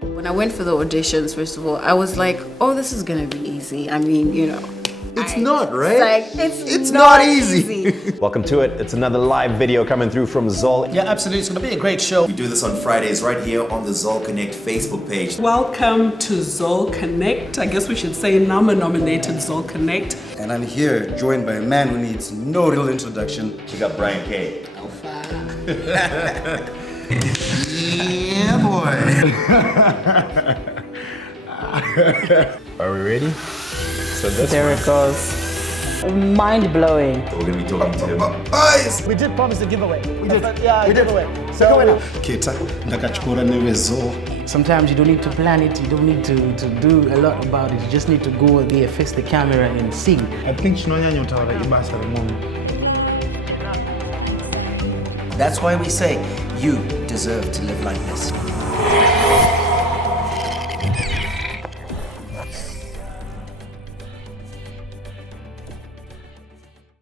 When I went for the auditions, first of all, I was like, oh, this is gonna be easy. I mean, you know. It's not, right? It's not easy. Welcome to it. It's another live video coming through from ZOL. Yeah, absolutely. It's going to be a great show. We do this on Fridays right here on the ZOL Connect Facebook page. Welcome to ZOL Connect. I guess we should say nominated ZOL Connect. And I'm here joined by a man who needs no real introduction. We got Brian K. Alpha. Yeah, boy. Are we ready? So this There it goes. Mind blowing. We're going to be talking to Guys! We did promise a giveaway. We did. Yeah, We did. giveaway. So, Kita, ndakachukura newe ZOL. Sometimes you don't need to plan it, you don't need to do a lot about it. You just need to go there, face the camera and sing. I think That's why we say you deserve to live like this.